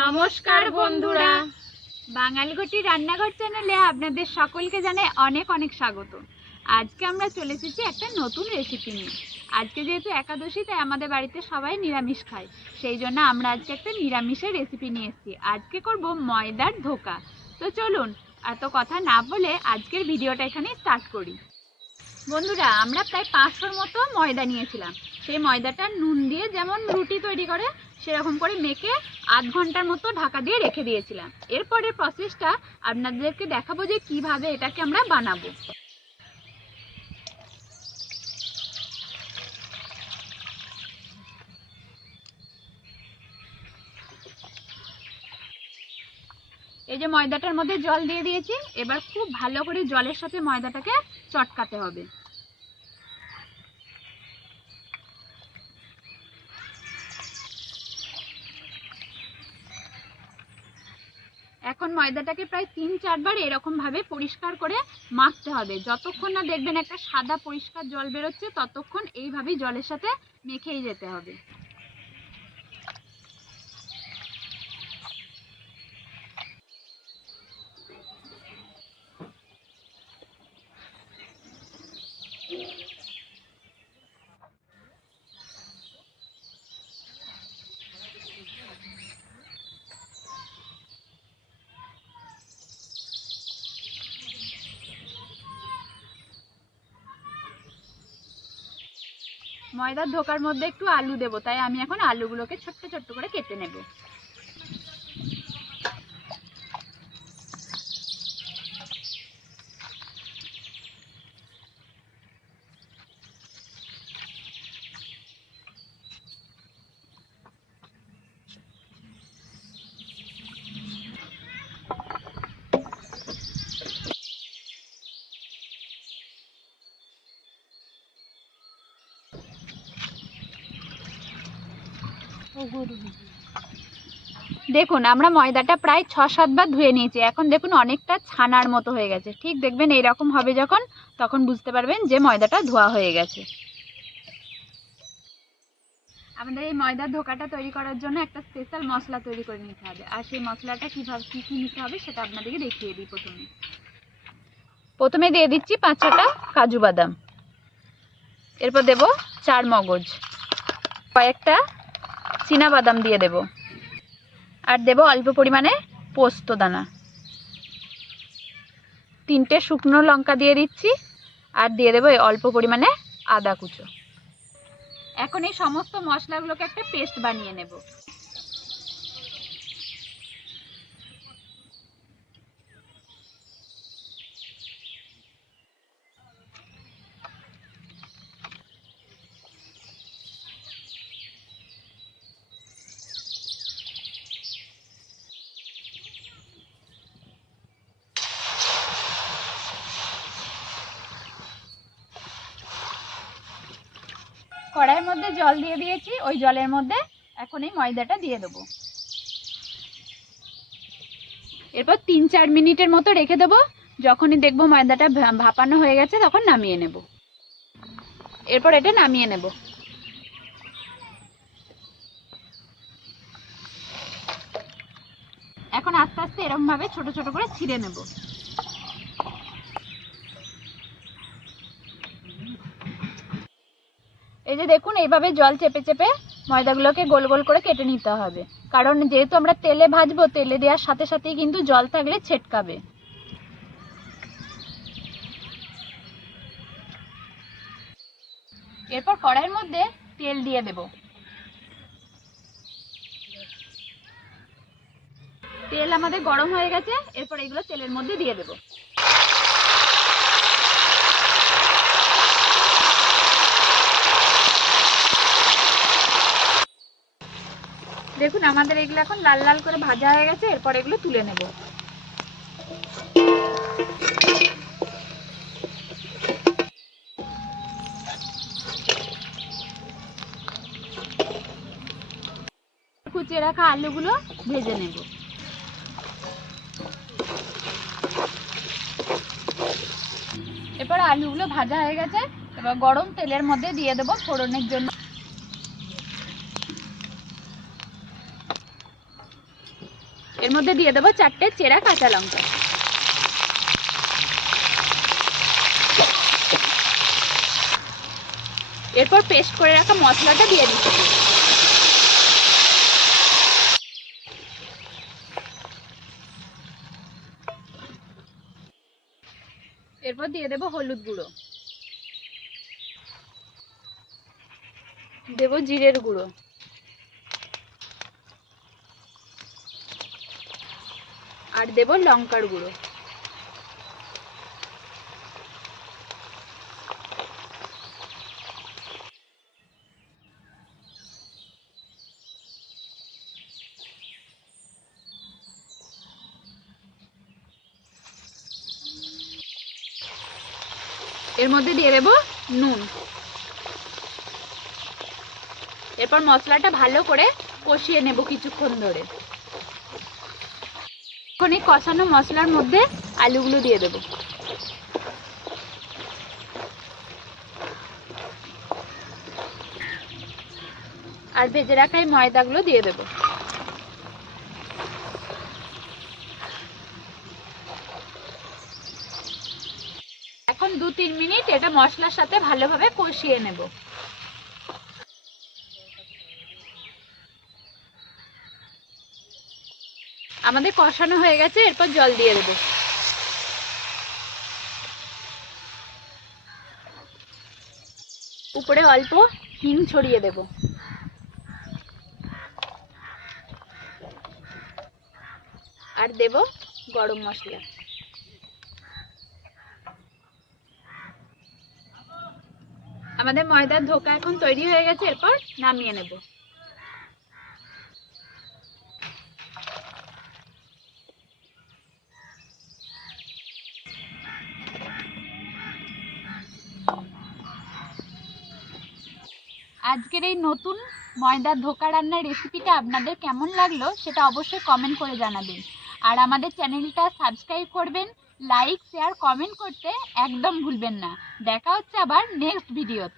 নমস্কার বন্ধুরা। বাঙালঘটি রান্নাঘর চ্যানেলে আপনাদের সকলকে জানাই অনেক অনেক স্বাগত। আজকে আমরা চলে এসেছি একটা নতুন রেসিপি নিয়ে। আজকে যেহেতু একাদশী তাই আমাদের বাড়িতে সবাই নিরামিষ খায়। সেই জন্য আমরা আজকে একটা নিরামিষের রেসিপি নিয়ে এসেছি। আজকে করব ময়দার ধোকা। তো চলুন এত কথা না বলে আজকের ভিডিওটা এখানে স্টার্ট করি। বন্ধুরা আমরা প্রায় পাঁচশোর মতো ময়দা নিয়েছিলাম। সেই ময়দাটা নুন দিয়ে যেমন রুটি তৈরি করে সেরকম করে মেখে আধ ঘণ্টার মতো ঢাকা দিয়ে রেখে দিয়েছিলাম। এরপরের প্রসেসটা আপনাদেরকে দেখাবো যে কীভাবে এটাকে আমরা বানাবো। এই যে ময়দাটার মধ্যে জল দিয়ে দিয়েছি, এবার খুব ভালো করে জলের সাথে ময়দাটাকে চটকাতে হবে। এখন ময়দাটাকে প্রায় তিন, চারবার এরকম ভাবে পরিষ্কার করে মাখতে হবে। যতক্ষণ না দেখবেন একটা সাদা পরিষ্কার জল বেরোচ্ছে, ততক্ষণ এইভাবেই জলের সাথে মেখেই যেতে হবে। ময়দার ধোকার মধ্যে একটু আলু দেবো, তাই আমি এখন আলুগুলোকে ছোট্ট ছোট্ট করে কেটে নেব। দেখুন, আমরা ময়দাটা প্রায় ছ সাতবার ধুয়ে নিয়েছি। এখন দেখুন, অনেকটা ছানার মতো হয়ে গেছে। ঠিক দেখবেন, এইরকম হবে যখন, তখন বুঝতে পারবেন যে ময়দাটা ধোয়া হয়ে গেছে। আমাদের এই ময়দার ধোকাটা তৈরি করার জন্য একটা স্পেশাল মশলা তৈরি করে নিতে হবে। আর সেই মশলাটা কীভাবে, কী কী নিতে হবে সেটা আপনাদেরকে দেখিয়ে দিই প্রথমে। প্রথমে দিয়ে দিচ্ছি পাঁচ ছটা কাজু বাদাম। এরপর দেব চার মগজ। কয়েকটা বাদাম দিয়ে দেব। আর দেব অল্প পরিমাণে পোস্ত দানা। তিনটে শুকনো লঙ্কা দিয়ে দিচ্ছি, আর দিয়ে দেবো অল্প পরিমাণে আদা কুচো। এখন এই সমস্ত মশলাগুলোকে একটা পেস্ট বানিয়ে নেব। কড়াইয়ের মধ্যে জল দিয়ে দিয়েছি, ওই জলের মধ্যে এখন এই ময়দাটা দিয়ে দেবো। এরপর তিন চার মিনিটের মতো রেখে দেবো, যখনই দেখব ময়দাটা ভাপানো হয়ে গেছে তখন নামিয়ে নেব। এরপর এটা নামিয়ে নেব। এখন আস্তে আস্তে এরকম ভাবে ছোট ছোট করে ছিঁড়ে নেব। যে দেখুন, এইভাবে জল চেপে চেপে ময়দাগুলোকে গোল গোল করে কেটে নিতে হবে। কারণ যেহেতু আমরা তেলে ভাজবো, তেলে দেওয়ার সাথে সাথেই কিন্তু জল থাকলে ছেটকাবে। এরপর কড়াইয়ের মধ্যে তেল দিয়ে দেব। তেল আমাদের গরম হয়ে গেছে, এরপর এগুলো তেলের মধ্যে দিয়ে দেবো। দেখুন, আমাদের এগুলো এখন লাল লাল করে ভাজা হয়ে গেছে, এরপর এগুলো তুলে নেব। কুচিয়ে রাখা আলুগুলো ভেজে নেব। এরপর আলুগুলো ভাজা হয়ে গেছে, এবার গরম তেলের মধ্যে দিয়ে দেবো ফোড়নের জন্য। এর মধ্যে দিয়ে দেবো চারটে চেরা কাঁচা লঙ্কা। এরপর পেস্ট করে রাখা মশলাটা দিয়ে দিচ্ছি। এরপর দিয়ে দেবো হলুদ গুঁড়ো। দেবো জিরের গুঁড়ো। আর দেবো লঙ্কার গুঁড়ো। এর মধ্যে দিয়ে দেবো নুন। এরপর মশলাটা ভালো করে কষিয়ে নেব কিছুক্ষণ ধরে। এখন এই কষানো মশলার মধ্যে আলুগুলো দিয়ে দেবো। আর ভেজে রাখা এই ময়দাগুলো দিয়ে দেবো। এখন দু তিন মিনিট এটা মশলার সাথে ভালোভাবে কষিয়ে নেব। আমাদের কষানো হয়ে গেছে, এরপর জল দিয়ে দেবো। উপরে অল্প হিং ছড়িয়ে দেব। আর দেব গরম মশলা। আমাদের ময়দার ধোকা এখন তৈরি হয়ে গেছে, এরপর নামিয়ে নেব। আজকের এই নতুন ময়দার ধোকা রান্নার রেসিপিটা আপনাদের কেমন লাগল সেটা অবশ্যই কমেন্ট করে জানাবেন। আর আমাদের চ্যানেলটা সাবস্ক্রাইব করবেন লাইক শেয়ার কমেন্ট করতে একদম ভুলবেন না। দেখা হচ্ছে আবার নেক্সট ভিডিওতে